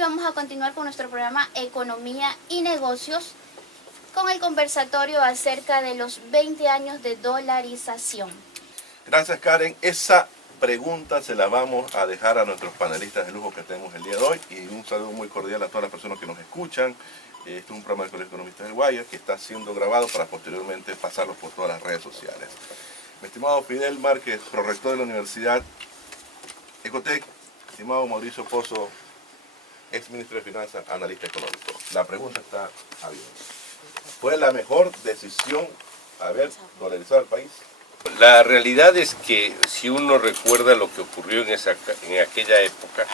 y vamos a continuar con nuestro programa Economía y Negocios con el conversatorio acerca de los 20 años de dolarización. Gracias, Karen. Esa pregunta se la vamos a dejar a nuestros panelistas de lujo que tenemos el día de hoy, y un saludo muy cordial a todas las personas que nos escuchan. Este es un programa del Colegio de Economistas del Guayas que está siendo grabado para posteriormente pasarlo por todas las redes sociales. Mi estimado Fidel Márquez, prorector de la Universidad Ecotec, estimado Mauricio Pozo, ex ministro de Finanzas, analista económico. La pregunta está abierta. ¿Fue la mejor decisión haber dolarizado el país? La realidad es que si uno recuerda lo que ocurrió en aquella época,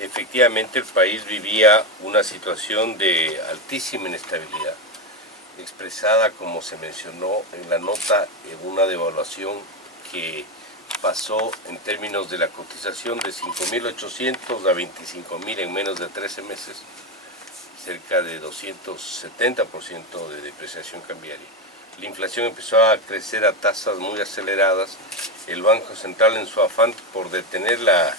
efectivamente el país vivía una situación de altísima inestabilidad, expresada, como se mencionó en la nota, en una devaluación que pasó en términos de la cotización de 5.800 a 25.000 en menos de 13 meses, cerca de 270% de depreciación cambiaria. La inflación empezó a crecer a tasas muy aceleradas. El Banco Central, en su afán por detener la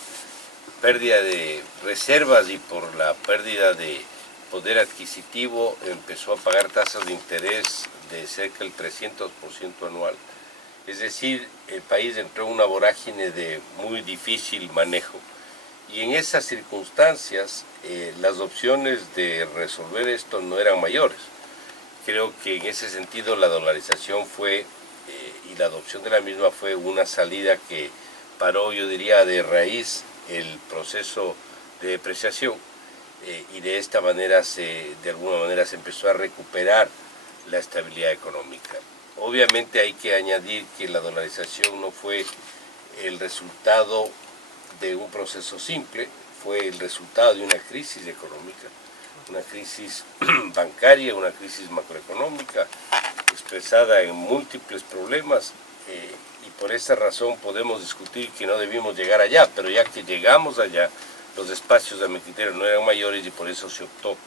pérdida de reservas y por la pérdida de poder adquisitivo, empezó a pagar tasas de interés de cerca del 300% anual. Es decir, el país entró en una vorágine de muy difícil manejo. Y en esas circunstancias, las opciones de resolver esto no eran mayores. Creo que en ese sentido la dolarización fue, y la adopción de la misma fue una salida que paró, yo diría, de raíz el proceso de depreciación, y de esta manera, de alguna manera, se empezó a recuperar la estabilidad económica. Obviamente hay que añadir que la dolarización no fue el resultado de un proceso simple, fue el resultado de una crisis económica, una crisis bancaria, una crisis macroeconómica expresada en múltiples problemas, y por esa razón podemos discutir que no debimos llegar allá, pero ya que llegamos allá, los espacios a mi criterio no eran mayores y por eso se optó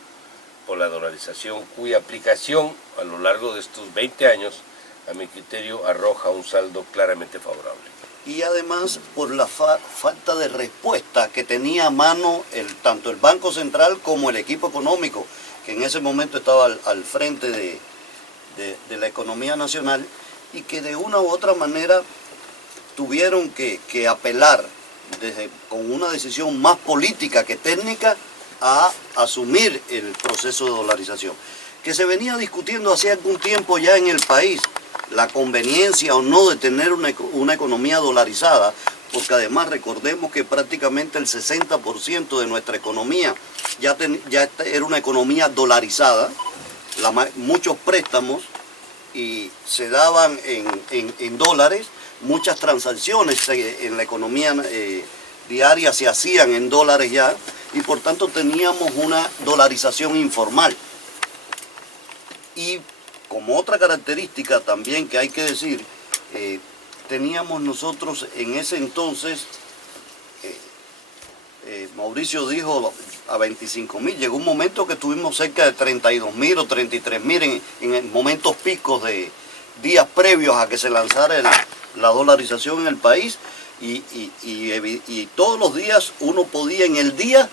por la dolarización, cuya aplicación a lo largo de estos 20 años, a mi criterio, arroja un saldo claramente favorable. Y además por la falta de respuesta que tenía a mano tanto el Banco Central como el equipo económico, que en ese momento estaba al frente de la economía nacional, y que de una u otra manera tuvieron que apelar con una decisión más política que técnica a asumir el proceso de dolarización, que se venía discutiendo hace algún tiempo ya en el país, la conveniencia o no de tener una economía dolarizada, porque además recordemos que prácticamente el 60% de nuestra economía ya era una economía dolarizada, muchos préstamos y se daban en dólares, muchas transacciones en la economía diaria se hacían en dólares ya, y por tanto teníamos una dolarización informal. Y como otra característica también que hay que decir, teníamos nosotros en ese entonces, Mauricio dijo a 25.000, llegó un momento que tuvimos cerca de 32.000 o 33.000 en momentos picos de días previos a que se lanzara la dolarización en el país, y todos los días uno podía en el día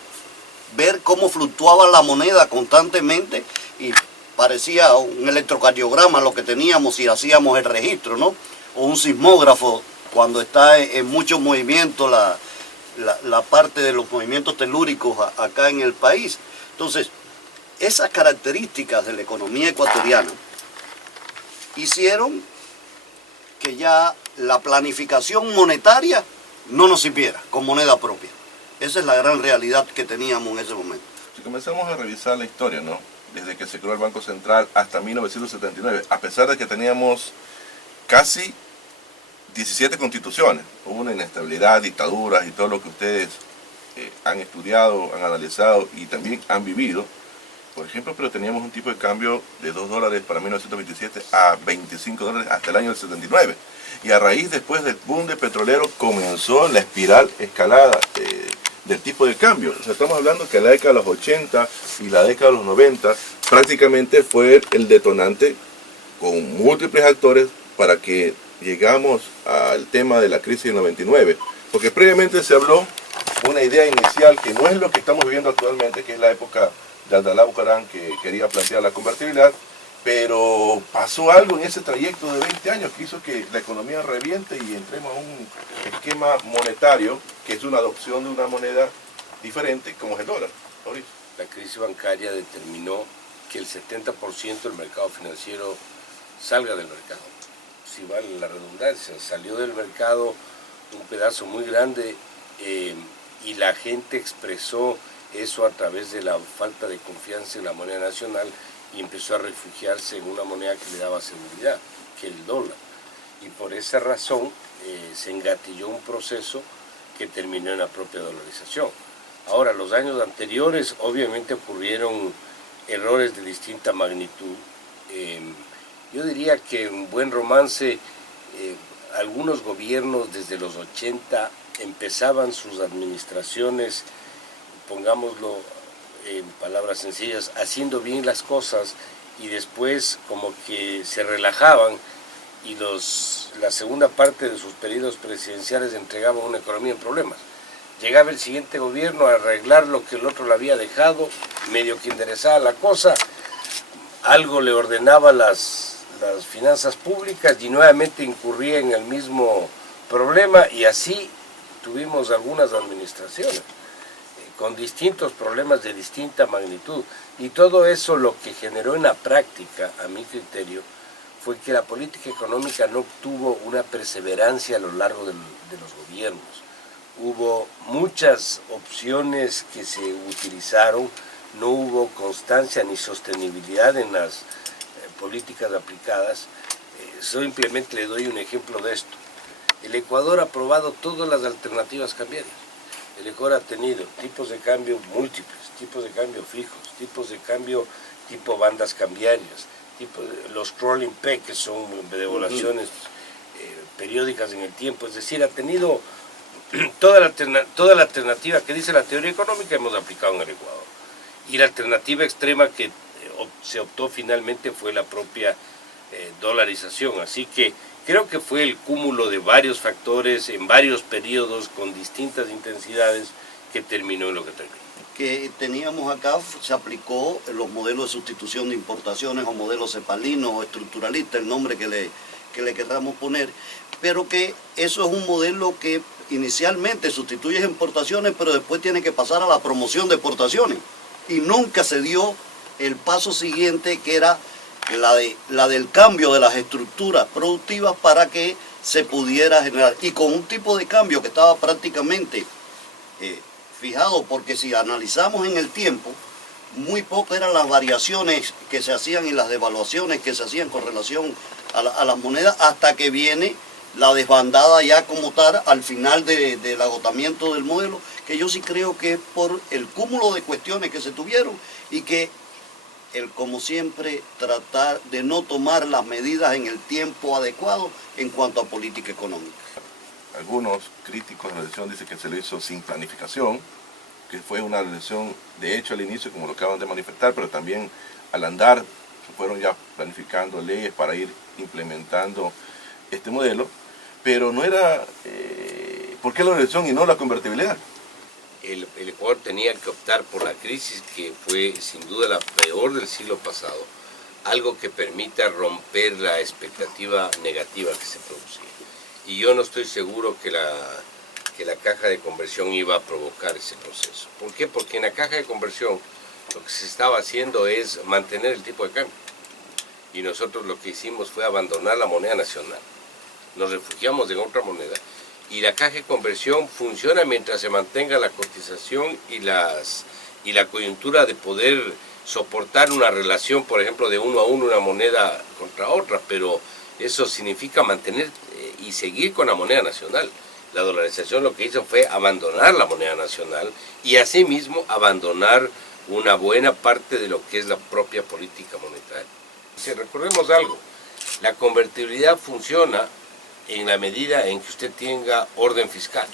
ver cómo fluctuaba la moneda constantemente, y parecía un electrocardiograma lo que teníamos si hacíamos el registro, ¿no? O un sismógrafo cuando está en mucho movimiento la parte de los movimientos telúricos acá en el país. Entonces, esas características de la economía ecuatoriana hicieron que ya la planificación monetaria no nos sirviera con moneda propia. Esa es la gran realidad que teníamos en ese momento. Si comenzamos a revisar la historia, ¿no?, desde que se creó el Banco Central hasta 1979, a pesar de que teníamos casi 17 constituciones, hubo una inestabilidad, dictaduras y todo lo que ustedes han estudiado, han analizado y también han vivido, por ejemplo, pero teníamos un tipo de cambio de $2 para 1927 a $25 hasta el año 79. Y a raíz, después del boom de petrolero, comenzó la espiral escalada del tipo de cambio. O sea, estamos hablando que la década de los 80 y la década de los 90 prácticamente fue el detonante con múltiples actores para que llegamos al tema de la crisis del 99. Porque previamente se habló una idea inicial que no es lo que estamos viviendo actualmente, que es la época de Abdalá Bucaram, que quería plantear la convertibilidad, pero pasó algo en ese trayecto de 20 años que hizo que la economía reviente y entremos a un esquema monetario que es una adopción de una moneda diferente como es el dólar. Ahorita. La crisis bancaria determinó que el 70% del mercado financiero salga del mercado. Si vale la redundancia, salió del mercado un pedazo muy grande y la gente expresó eso a través de la falta de confianza en la moneda nacional y empezó a refugiarse en una moneda que le daba seguridad, que el dólar. Y por esa razón se engatilló un proceso que terminó en la propia dolarización. Ahora, los años anteriores obviamente ocurrieron errores de distinta magnitud. Yo diría que un buen romance, algunos gobiernos desde los 80 empezaban sus administraciones, pongámoslo en palabras sencillas, haciendo bien las cosas y después como que se relajaban y la segunda parte de sus periodos presidenciales entregaban una economía en problemas. Llegaba el siguiente gobierno a arreglar lo que el otro le había dejado, medio que enderezaba la cosa, algo le ordenaba las finanzas públicas y nuevamente incurría en el mismo problema y así tuvimos algunas administraciones con distintos problemas de distinta magnitud y todo eso lo que generó en la práctica, a mi criterio, fue que la política económica no tuvo una perseverancia a lo largo de los gobiernos. Hubo muchas opciones que se utilizaron, no hubo constancia ni sostenibilidad en las políticas aplicadas. Simplemente le doy un ejemplo de esto. El Ecuador ha probado todas las alternativas cambiarias. El Ecuador ha tenido tipos de cambio múltiples, tipos de cambio fijos, tipos de cambio tipo bandas cambiarias, los crawling peg, que son devaluaciones periódicas en el tiempo. Es decir, ha tenido toda la alternativa que dice la teoría económica hemos aplicado en el Ecuador. Y la alternativa extrema que se optó finalmente fue la propia dolarización. Así que creo que fue el cúmulo de varios factores en varios periodos con distintas intensidades que terminó en lo que terminó. Que teníamos acá, se aplicó los modelos de sustitución de importaciones o modelos cepalinos o estructuralistas, el nombre que le queramos poner, pero que eso es un modelo que inicialmente sustituye importaciones, pero después tiene que pasar a la promoción de exportaciones. Y nunca se dio el paso siguiente, que era la del cambio de las estructuras productivas para que se pudiera generar. Y con un tipo de cambio que estaba prácticamente fijado, porque si analizamos en el tiempo, muy pocas eran las variaciones que se hacían y las devaluaciones que se hacían con relación a las monedas, hasta que viene la desbandada ya como tal al final del agotamiento del modelo, que yo sí creo que es por el cúmulo de cuestiones que se tuvieron y que como siempre, tratar de no tomar las medidas en el tiempo adecuado en cuanto a política económica. Algunos críticos de la elección dicen que se lo hizo sin planificación, que fue una elección de hecho al inicio, como lo acaban de manifestar, pero también al andar se fueron ya planificando leyes para ir implementando este modelo, pero no era, ¿por qué la elección y no la convertibilidad? El Ecuador tenía que optar por la crisis que fue sin duda la peor del siglo pasado, algo que permita romper la expectativa negativa que se producía. Y yo no estoy seguro que la caja de conversión iba a provocar ese proceso. ¿Por qué? Porque en la caja de conversión lo que se estaba haciendo es mantener el tipo de cambio. Y nosotros lo que hicimos fue abandonar la moneda nacional. Nos refugiamos en otra moneda. Y la caja de conversión funciona mientras se mantenga la cotización y la coyuntura de poder soportar una relación, por ejemplo, de 1 a 1 una moneda contra otra, pero eso significa mantener y seguir con la moneda nacional. La dolarización lo que hizo fue abandonar la moneda nacional y asimismo abandonar una buena parte de lo que es la propia política monetaria. Si recordemos algo, la convertibilidad funciona en la medida en que usted tenga orden fiscal.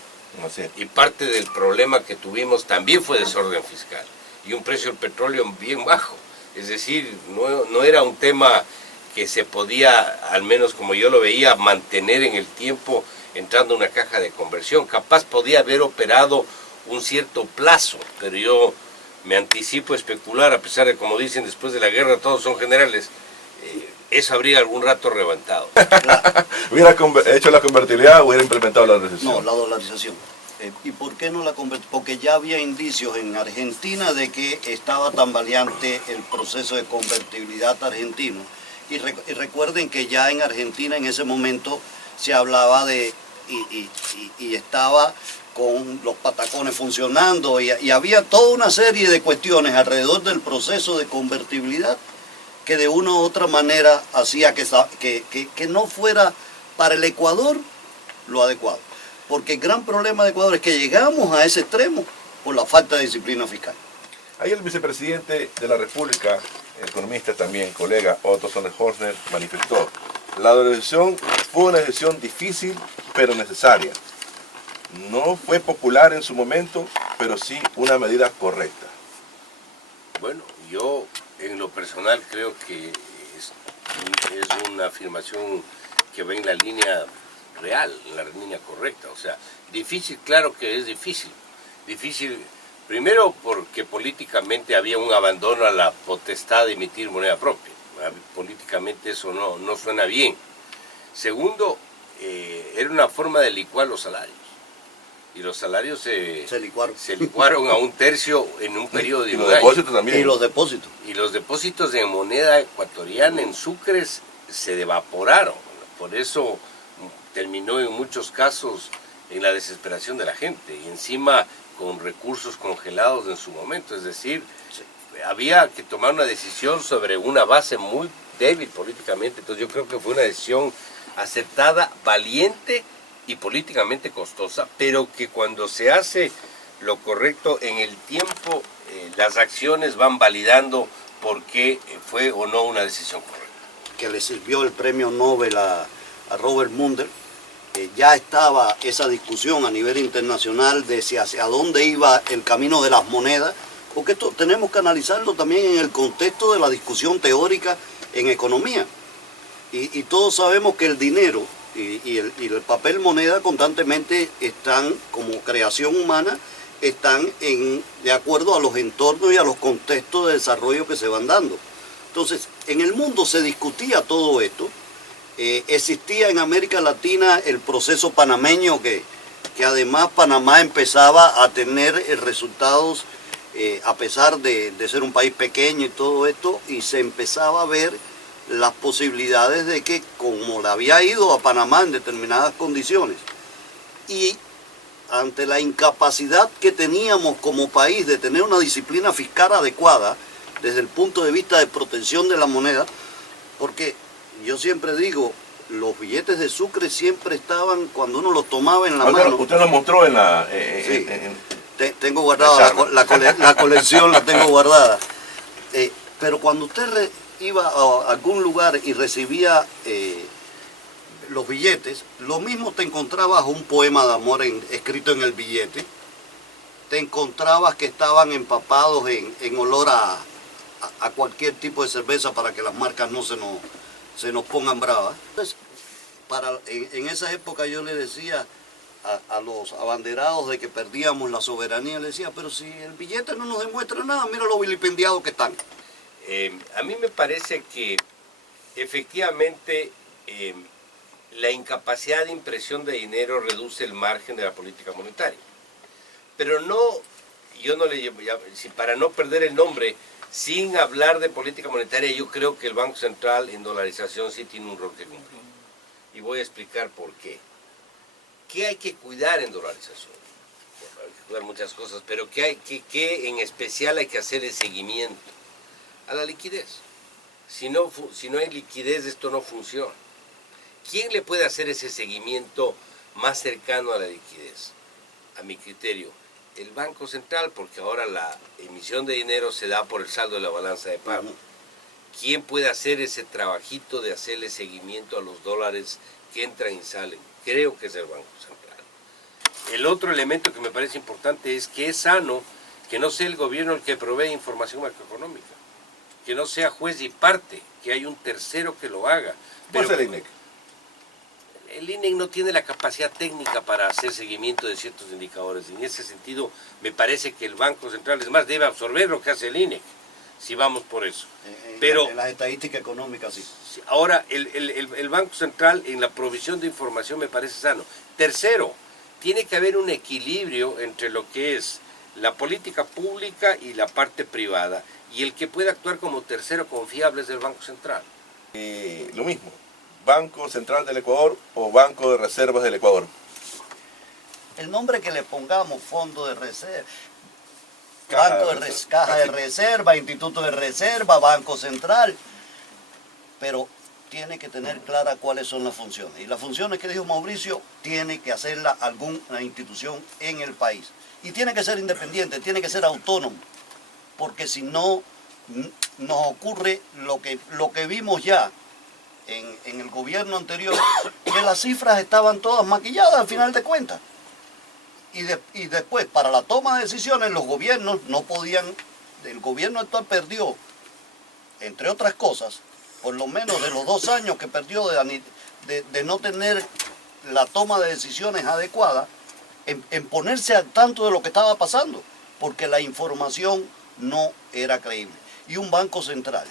Así es. Y parte del problema que tuvimos también fue desorden fiscal y un precio del petróleo bien bajo. Es decir, no era un tema que se podía, al menos como yo lo veía, mantener en el tiempo entrando a una caja de conversión. Capaz podía haber operado un cierto plazo, pero yo me anticipo a especular, a pesar de, como dicen, después de la guerra todos son generales, eso habría algún rato levantado. Hubiera hecho la convertibilidad, hubiera implementado la recesión. No, la dolarización. ¿Y por qué no la convirtió? Porque ya había indicios en Argentina de que estaba tambaleante el proceso de convertibilidad argentino. Y recuerden que ya en Argentina en ese momento se hablaba de, y estaba con los patacones funcionando, y había toda una serie de cuestiones alrededor del proceso de convertibilidad que de una u otra manera hacía que no fuera para el Ecuador lo adecuado. Porque el gran problema de Ecuador es que llegamos a ese extremo por la falta de disciplina fiscal. Ahí el vicepresidente de la República, economista también, colega Otto Sonnenhorster, manifestó: la dolarización fue una decisión difícil pero necesaria. No fue popular en su momento, pero sí una medida correcta. Bueno, yo en lo personal creo que es una afirmación que va en la línea real, en la línea correcta. O sea, difícil, claro que es difícil. Difícil, primero porque políticamente había un abandono a la potestad de emitir moneda propia. Políticamente eso no suena bien. Segundo, era una forma de licuar los salarios. Y los salarios se licuaron a un tercio en un periodo de y un los año. depósitos también. Y los depósitos. Y los depósitos de moneda ecuatoriana en sucres se evaporaron. Por eso terminó en muchos casos en la desesperación de la gente. Y encima con recursos congelados en su momento. Es decir, había que tomar una decisión sobre una base muy débil políticamente. Entonces yo creo que fue una decisión acertada, valiente y políticamente costosa, pero que cuando se hace lo correcto en el tiempo, las acciones van validando por qué fue o no una decisión correcta. Que le sirvió el premio Nobel a Robert Munder, ya estaba esa discusión a nivel internacional de si hacia dónde iba el camino de las monedas, porque esto tenemos que analizarlo también en el contexto de la discusión teórica en economía. Y todos sabemos que el dinero y el papel moneda constantemente están, como creación humana, están de acuerdo a los entornos y a los contextos de desarrollo que se van dando. Entonces, en el mundo se discutía todo esto. Existía en América Latina el proceso panameño, que además Panamá empezaba a tener resultados, a pesar de ser un país pequeño y todo esto, y se empezaba a ver las posibilidades de que, como le había ido a Panamá en determinadas condiciones, y ante la incapacidad que teníamos como país de tener una disciplina fiscal adecuada desde el punto de vista de protección de la moneda, porque yo siempre digo, los billetes de sucre siempre estaban, cuando uno los tomaba en la mano. Usted lo mostró en la... Sí, tengo guardada la colección, la tengo guardada. Pero cuando usted iba a algún lugar y recibía los billetes, lo mismo te encontrabas un poema de amor escrito en el billete, te encontrabas que estaban empapados en olor a cualquier tipo de cerveza para que las marcas no se nos pongan bravas. Entonces, en esa época yo le decía a los abanderados de que perdíamos la soberanía, le decía, pero si el billete no nos demuestra nada, mira lo vilipendiados que están. A mí me parece que efectivamente la incapacidad de impresión de dinero reduce el margen de la política monetaria. Pero no, yo no le llevo, para no perder el nombre, sin hablar de política monetaria, yo creo que el Banco Central en dolarización sí tiene un rol que cumplir. Y voy a explicar por qué. ¿Qué hay que cuidar en dolarización? Bueno, hay que cuidar muchas cosas, pero ¿qué en especial hay que hacer el seguimiento? A la liquidez. Si no hay liquidez, esto no funciona. ¿Quién le puede hacer ese seguimiento más cercano a la liquidez? A mi criterio, el Banco Central, porque ahora la emisión de dinero se da por el saldo de la balanza de pago. ¿Quién puede hacer ese trabajito de hacerle seguimiento a los dólares que entran y salen? Creo que es el Banco Central. El otro elemento que me parece importante es que es sano que no sea el gobierno el que provee información macroeconómica, que no sea juez y parte, que hay un tercero que lo haga. Pero el INEC. el INEC no tiene la capacidad técnica para hacer seguimiento de ciertos indicadores. En ese sentido, me parece que el Banco Central, es más, debe absorber lo que hace el INEC, si vamos por eso. Pero en las estadísticas económicas, sí. ahora, el Banco Central en la provisión de información me parece sano. Tercero, tiene que haber un equilibrio entre lo que es la política pública y la parte privada. Y el que puede actuar como tercero confiable es el Banco Central. Lo mismo, Banco Central del Ecuador o Banco de Reservas del Ecuador. El nombre que le pongamos, fondo de reserva, Caja banco de de reserva. caja de reserva, instituto de reserva, banco central, pero tiene que tener clara cuáles son las funciones. Y las funciones que dijo Mauricio, tiene que hacerla alguna institución en el país. Y tiene que ser independiente, tiene que ser autónomo, porque si no, nos ocurre lo que vimos ya en el gobierno anterior, que las cifras estaban todas maquilladas al final de cuentas. Y después, para la toma de decisiones, los gobiernos no podían, el gobierno actual perdió, entre otras cosas, por lo menos de los 2 años que perdió de no tener la toma de decisiones adecuada, en ponerse al tanto de lo que estaba pasando, porque la información no era creíble. Y un banco central,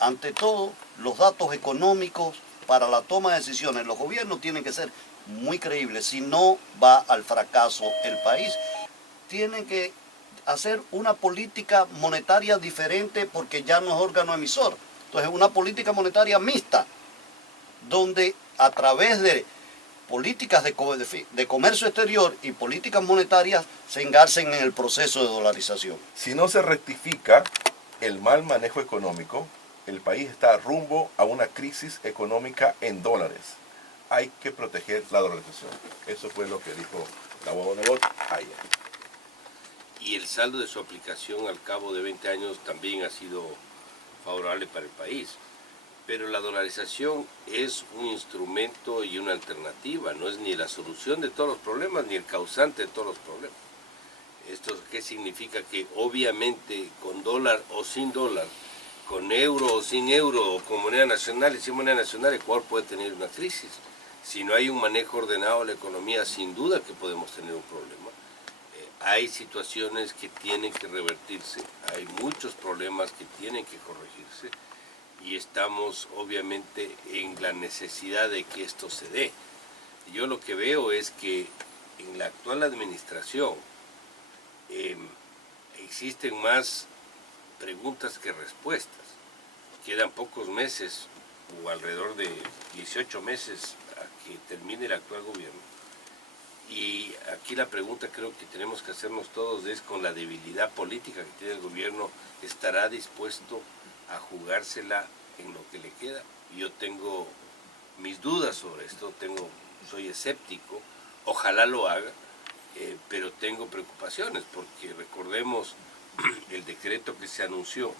ante todo, los datos económicos para la toma de decisiones, los gobiernos tienen que ser muy creíbles, si no va al fracaso el país. Tienen que hacer una política monetaria diferente porque ya no es órgano emisor. Entonces, una política monetaria mixta, donde a través de políticas de comercio exterior y políticas monetarias se engarcen en el proceso de dolarización. Si no se rectifica el mal manejo económico, el país está rumbo a una crisis económica en dólares. Hay que proteger la dolarización. Eso fue lo que dijo la Guagua Nebot ayer. Y el saldo de su aplicación al cabo de 20 años también ha sido favorable para el país. Pero la dolarización es un instrumento y una alternativa, no es ni la solución de todos los problemas ni el causante de todos los problemas. ¿Esto qué significa? Que obviamente con dólar o sin dólar, con euro o sin euro, o con moneda nacional y sin moneda nacional, Ecuador puede tener una crisis. Si no hay un manejo ordenado de la economía, sin duda que podemos tener un problema. Hay situaciones que tienen que revertirse, hay muchos problemas que tienen que corregirse y estamos obviamente en la necesidad de que esto se dé. Yo lo que veo es que en la actual administración existen más preguntas que respuestas. Quedan pocos meses o alrededor de 18 meses a que termine el actual gobierno. Y aquí la pregunta creo que tenemos que hacernos todos es, con la debilidad política que tiene el gobierno, ¿estará dispuesto a jugársela en lo que le queda? Yo tengo mis dudas sobre esto, soy escéptico, ojalá lo haga, pero tengo preocupaciones porque recordemos el decreto que se anunció,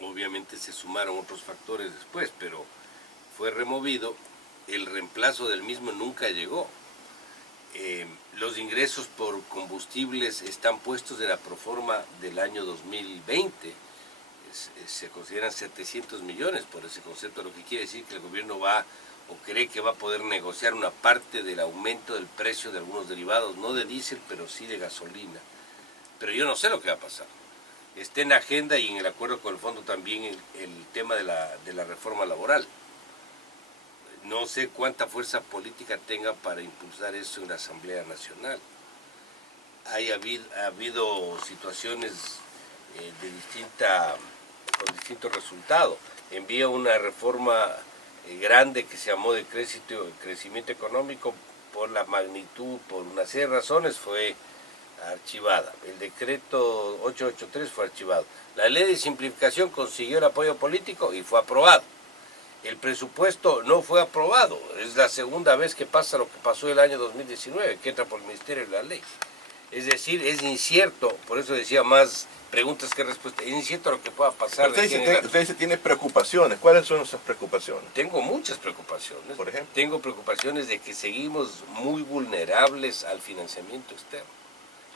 obviamente se sumaron otros factores después, pero fue removido, el reemplazo del mismo nunca llegó. Los ingresos por combustibles están puestos en la proforma del año 2020, se consideran 700 millones por ese concepto, lo que quiere decir que el gobierno va o cree que va a poder negociar una parte del aumento del precio de algunos derivados, no de diésel, pero sí de gasolina. Pero yo no sé lo que va a pasar. Está en la agenda y en el acuerdo con el fondo también el tema de la reforma laboral. No sé cuánta fuerza política tenga para impulsar eso en la Asamblea Nacional. Ha habido situaciones con distintos resultados. Envía una reforma grande que se llamó de crecimiento económico, por la magnitud, por una serie de razones, fue archivada. El decreto 883 fue archivado. La ley de simplificación consiguió el apoyo político y fue aprobado. El presupuesto no fue aprobado. Es la segunda vez que pasa lo que pasó el año 2019, que entra por el Ministerio de la Ley. Es decir, es incierto, por eso decía más preguntas que respuestas, es incierto lo que pueda pasar. Usted dice, tiene preocupaciones. ¿Cuáles son esas preocupaciones? Tengo muchas preocupaciones. Por ejemplo. Tengo preocupaciones de que seguimos muy vulnerables al financiamiento externo.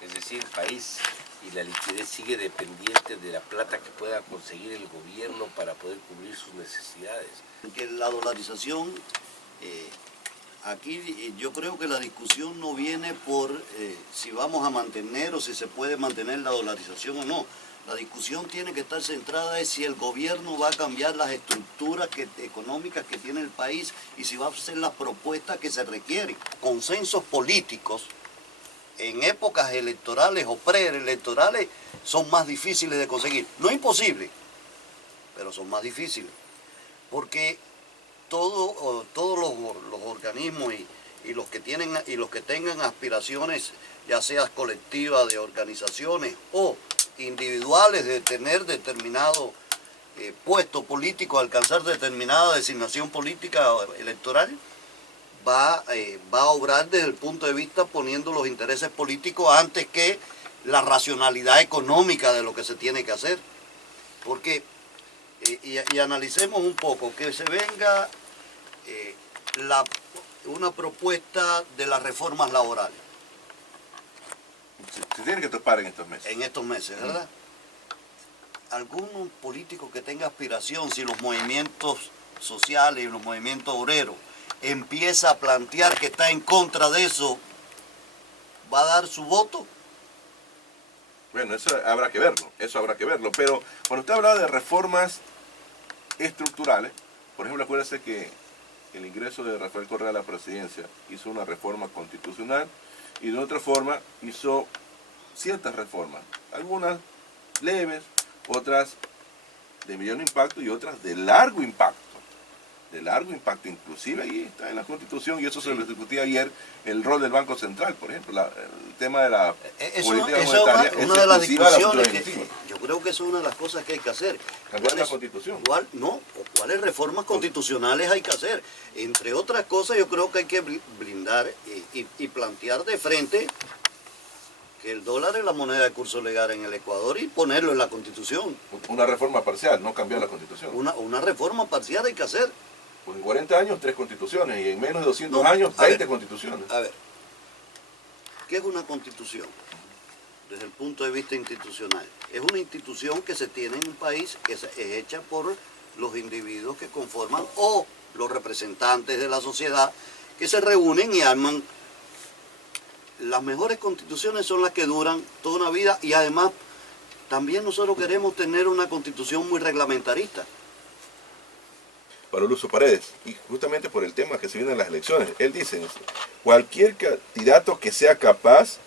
Es decir, el país y la liquidez sigue dependiente de la plata que pueda conseguir el gobierno para poder cubrir sus necesidades. Que la dolarización Aquí yo creo que la discusión no viene por si vamos a mantener o si se puede mantener la dolarización o no. La discusión tiene que estar centrada en si el gobierno va a cambiar las estructuras económicas que tiene el país y si va a hacer las propuestas que se requieren. Consensos políticos en épocas electorales o preelectorales son más difíciles de conseguir. No imposible, pero son más difíciles. Porque todos los organismos y los que tienen y los que tengan aspiraciones, ya sea colectivas de organizaciones o individuales de tener determinado puesto político, alcanzar determinada designación política electoral, va a obrar desde el punto de vista poniendo los intereses políticos antes que la racionalidad económica de lo que se tiene que hacer. Porque, y analicemos un poco, que se venga una propuesta de las reformas laborales. Se tiene que topar en estos meses. En estos meses, ¿verdad? Algún político que tenga aspiración, si los movimientos sociales y los movimientos obreros empieza a plantear que está en contra de eso, ¿va a dar su voto? Bueno, eso habrá que verlo. Pero cuando usted hablaba de reformas estructurales, por ejemplo, acuérdese que el ingreso de Rafael Correa a la presidencia hizo una reforma constitucional y de otra forma hizo ciertas reformas, algunas leves, otras de mediano impacto y otras de largo impacto. Inclusive ahí está en la Constitución, y eso se lo discutía ayer, el rol del Banco Central, por ejemplo, el tema de la política monetaria es una de las exclusiva de la discusiones Constitución que ejecutiva. yo creo que eso es una de las cosas que hay que hacer. Cambiar la Constitución. ¿Cuáles reformas constitucionales hay que hacer? Entre otras cosas, yo creo que hay que blindar y plantear de frente que el dólar es la moneda de curso legal en el Ecuador y ponerlo en la Constitución. Una reforma parcial, no cambiar la Constitución. Una reforma parcial hay que hacer. Pues en 40 años, 3 constituciones, y en menos de 200 No, años, a ver, 20 constituciones. A ver, ¿qué es una constitución? Desde el punto de vista institucional. Es una institución que se tiene en un país que es hecha por los individuos que conforman o los representantes de la sociedad que se reúnen y arman. Las mejores constituciones son las que duran toda una vida y además también nosotros queremos tener una constitución muy reglamentarista. Para Lucio Paredes, y justamente por el tema que se vienen las elecciones, él dice, cualquier candidato que sea capaz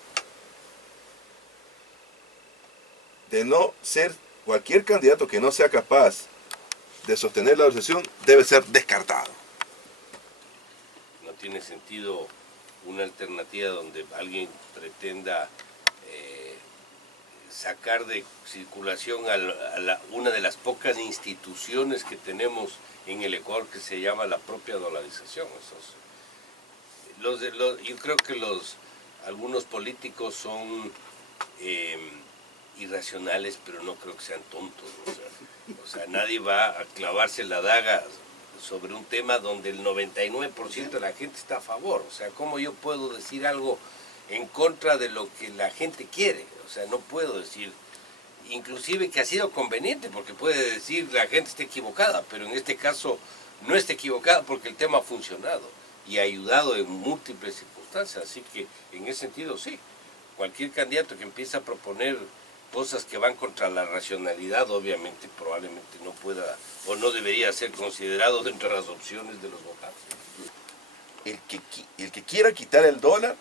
de no ser, cualquier candidato que no sea capaz de sostener la organización debe ser descartado. No tiene sentido una alternativa donde alguien pretenda sacar de circulación una de las pocas instituciones que tenemos en el Ecuador que se llama la propia dolarización. Yo creo que algunos políticos son irracionales, pero no creo que sean tontos. O sea, nadie va a clavarse la daga sobre un tema donde el 99% de la gente está a favor. O sea, ¿cómo yo puedo decir algo en contra de lo que la gente quiere? O sea, no puedo decir, inclusive que ha sido conveniente, porque puede decir la gente está equivocada, pero en este caso no está equivocada porque el tema ha funcionado y ha ayudado en múltiples circunstancias. Así que en ese sentido sí, cualquier candidato que empiece a proponer cosas que van contra la racionalidad, obviamente, probablemente no pueda o no debería ser considerado dentro de las opciones de los votantes. El que quiera quitar el dólar,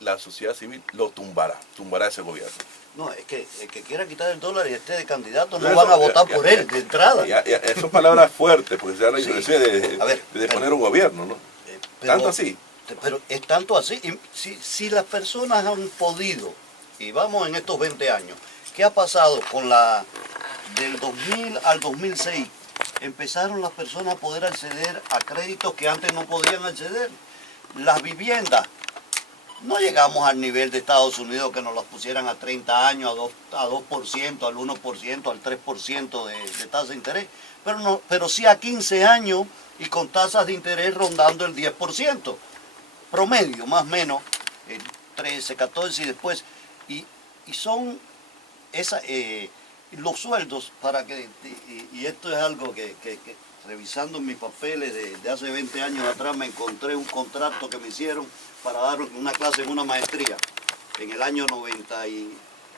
la sociedad civil lo tumbará ese gobierno. No, es que el que quiera quitar el dólar y esté de candidato no Pero van a eso, votar por él de entrada. Son palabras fuertes, porque se habla Sí. inclusive A ver, de poner un gobierno, ¿no? Tanto así. Pero es tanto así. Y si las personas han podido, y vamos en estos 20 años, ¿qué ha pasado con del 2000 al 2006? Empezaron las personas a poder acceder a créditos que antes no podían acceder. Las viviendas. No llegamos al nivel de Estados Unidos que nos las pusieran a 30 años, a 2%, al 1%, al 3% de tasa de interés. Pero sí a 15 años y con tasas de interés rondando el 10%. Promedio, más o menos, 13, 14 y después. Y son los sueldos para que, y esto es algo que revisando mis papeles de hace 20 años atrás, me encontré un contrato que me hicieron para dar una clase en una maestría en el año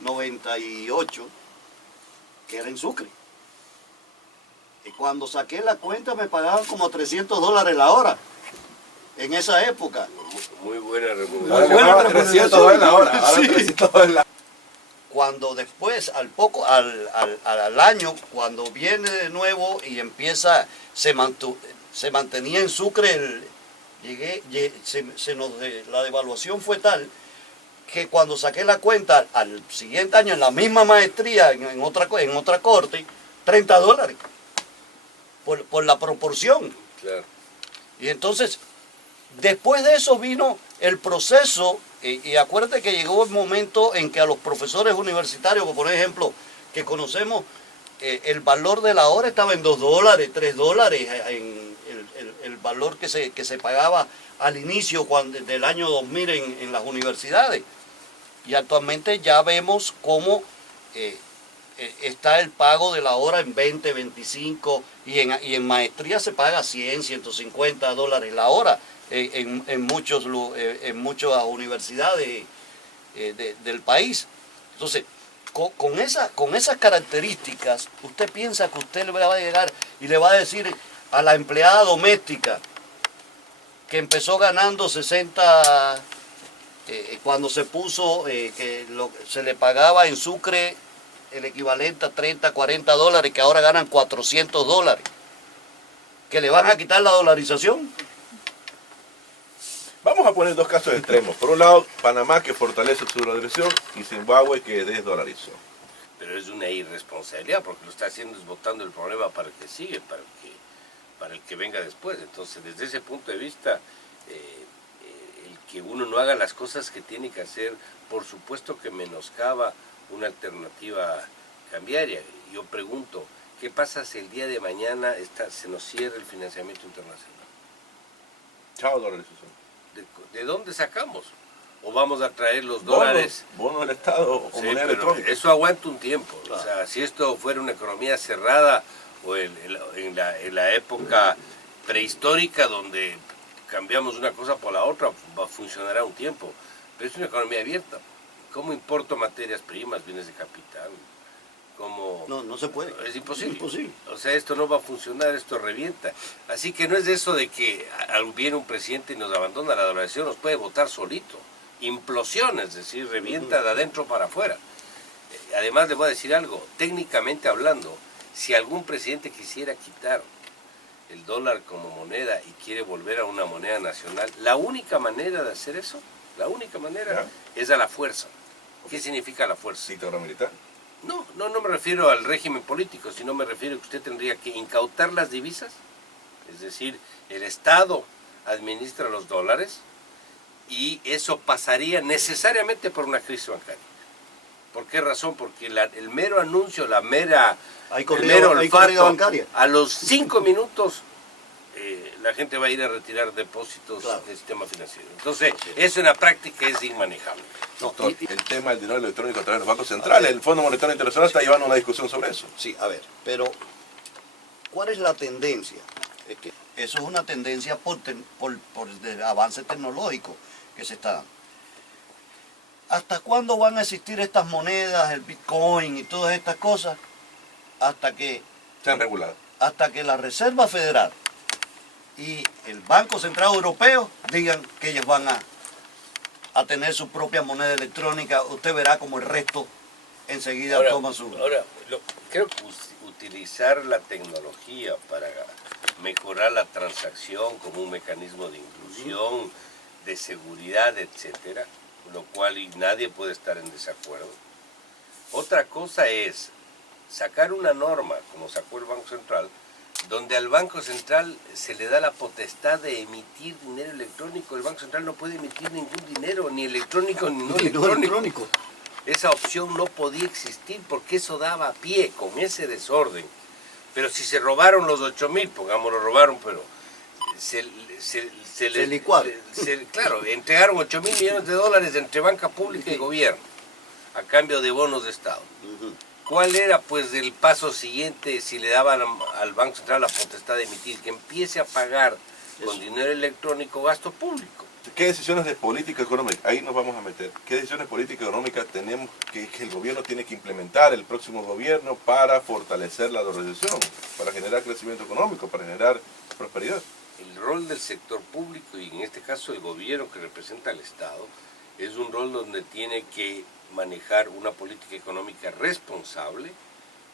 98, que era en Sucre. Y cuando saqué la cuenta me pagaban como $300 la hora, en esa época. Muy buena Ahora remuneración. le pagan 300 dólares la hora. Ahora 300 dólares la hora. Cuando después, al año, cuando viene de nuevo y empieza, se mantenía en Sucre, la devaluación fue tal que cuando saqué la cuenta, al siguiente año, en la misma maestría, en otra corte, $30, por la proporción. Claro. Y entonces, después de eso vino el proceso, y acuérdate que llegó el momento en que a los profesores universitarios, por ejemplo, que conocemos, el valor de la hora estaba en $2, $3, en el valor que se pagaba al inicio del año 2000 en las universidades. Y actualmente ya vemos cómo está el pago de la hora en 20, 25, y en maestría se paga $100, $150 la hora en muchas universidades del país. Entonces, con esas características, usted piensa que usted le va a llegar y le va a decir a la empleada doméstica que empezó ganando 60, cuando se puso que se le pagaba en Sucre el equivalente a $30, $40, que ahora ganan $400, que le van a quitar la dolarización. Vamos a poner dos casos extremos. Por un lado, Panamá, que fortalece su dolarización, y Zimbabue, que desdolarizó. Pero es una irresponsabilidad, porque lo está haciendo es botando el problema para el que sigue, para el que venga después. Entonces, desde ese punto de vista, el que uno no haga las cosas que tiene que hacer, por supuesto que menoscaba una alternativa cambiaria. Yo pregunto, ¿qué pasa si el día de mañana se nos cierra el financiamiento internacional? Chao, dolarización. ¿De dónde sacamos? ¿O vamos a traer los dólares? Bonos del Estado o Sí, moneda pero electrónica. eso aguanta un tiempo. Claro. O sea, si esto fuera una economía cerrada o en la época prehistórica donde cambiamos una cosa por la otra, funcionará un tiempo. Pero es una economía abierta. ¿Cómo importo materias primas, bienes de capital? ¿Cómo? No se puede. Es imposible. Imposible. O sea, esto no va a funcionar, esto revienta. Así que no es eso de que viene un presidente y nos abandona la dolarización, nos puede votar solito. Implosión, es decir, revienta de adentro para afuera. Además, le voy a decir algo, técnicamente hablando, si algún presidente quisiera quitar el dólar como moneda y quiere volver a una moneda nacional, la única manera de hacer eso, la única manera es a la fuerza. ¿Qué significa la fuerza? Dictadura militar. No me refiero al régimen político, sino me refiero a que usted tendría que incautar las divisas, es decir, el Estado administra los dólares y eso pasaría necesariamente por una crisis bancaria. ¿Por qué razón? Porque el mero anuncio, el mero olfato, bancaria. a los 5 minutos la gente va a ir a retirar depósitos del sistema financiero. Entonces, eso en la práctica es inmanejable. Doctor, el tema del dinero electrónico a través de los bancos centrales, el Fondo Monetario Internacional está llevando una discusión sobre eso. Sí, a ver, pero ¿cuál es la tendencia? Es que eso es una tendencia por el avance tecnológico que se está dando. ¿Hasta cuándo van a existir estas monedas, el Bitcoin y todas estas cosas? Hasta que Sean regulados. la Reserva Federal y el Banco Central Europeo digan que ellos van a tener su propia moneda electrónica. Usted verá como el resto enseguida toma su... Ahora, creo que utilizar la tecnología para mejorar la transacción como un mecanismo de inclusión, de seguridad, etcétera, lo cual nadie puede estar en desacuerdo. Otra cosa es sacar una norma, como sacó el Banco Central, donde al Banco Central se le da la potestad de emitir dinero electrónico. El Banco Central no puede emitir ningún dinero, ni electrónico ni no electrónico. Esa opción no podía existir porque eso daba pie con ese desorden. Pero si se robaron los 8.000, pongámoslo robaron, pero se licuaron. Claro, entregaron 8.000 millones de dólares entre banca pública y gobierno a cambio de bonos de Estado. ¿Cuál era pues el paso siguiente si le daban al Banco Central la potestad de emitir? Que empiece a pagar con dinero electrónico gasto público. ¿Qué decisiones de política económica? Ahí nos vamos a meter. ¿Qué decisiones de política económica tenemos que el gobierno tiene que implementar, el próximo gobierno, para fortalecer la dolarización, para generar crecimiento económico, para generar prosperidad? El rol del sector público, y en este caso el gobierno que representa al Estado, es un rol donde tiene que manejar una política económica responsable,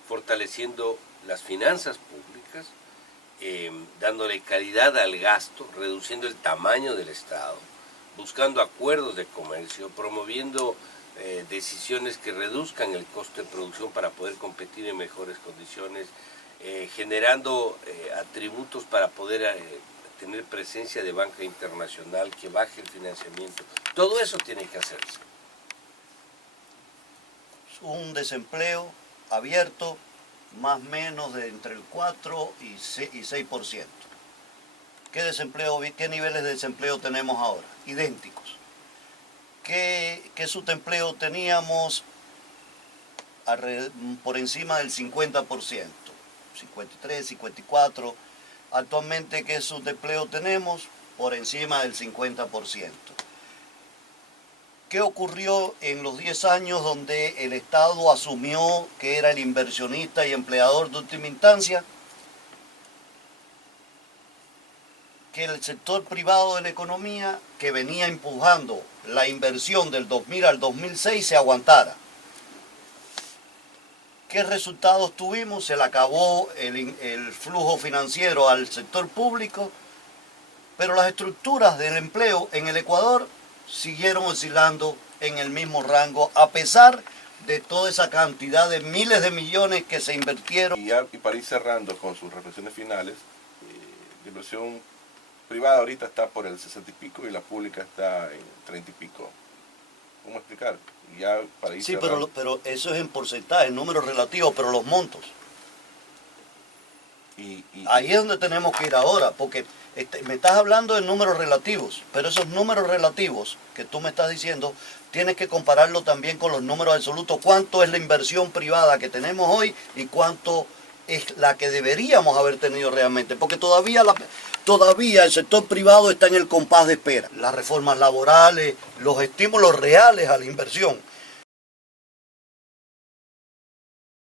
fortaleciendo las finanzas públicas, dándole calidad al gasto, reduciendo el tamaño del Estado, buscando acuerdos de comercio, promoviendo decisiones que reduzcan el costo de producción para poder competir en mejores condiciones, generando atributos para poder tener presencia de banca internacional, que baje el financiamiento. Todo eso tiene que hacerse. Un desempleo abierto más o menos de entre el 4 y 6%. ¿Qué niveles de desempleo tenemos ahora? Idénticos. ¿Qué subempleo teníamos? Por encima del 50%, 53, 54. Actualmente, ¿qué subempleo tenemos? Por encima del 50%. ¿Qué ocurrió en los 10 años donde el Estado asumió que era el inversionista y empleador de última instancia? Que el sector privado de la economía, que venía empujando la inversión del 2000 al 2006, se aguantara. ¿Qué resultados tuvimos? Se le acabó el flujo financiero al sector público, pero las estructuras del empleo en el Ecuador siguieron oscilando en el mismo rango, a pesar de toda esa cantidad de miles de millones que se invirtieron. Y para ir cerrando con sus reflexiones finales, la inversión privada ahorita está por el 60 y pico y la pública está en 30 y pico. ¿Cómo explicar? Ya para ir sí, cerrando. pero eso es en porcentaje, en números relativos, pero los montos. Ahí es donde tenemos que ir ahora, porque me estás hablando de números relativos, pero esos números relativos que tú me estás diciendo, tienes que compararlo también con los números absolutos. ¿Cuánto es la inversión privada que tenemos hoy y cuánto es la que deberíamos haber tenido realmente? Porque todavía el sector privado está en el compás de espera. Las reformas laborales, los estímulos reales a la inversión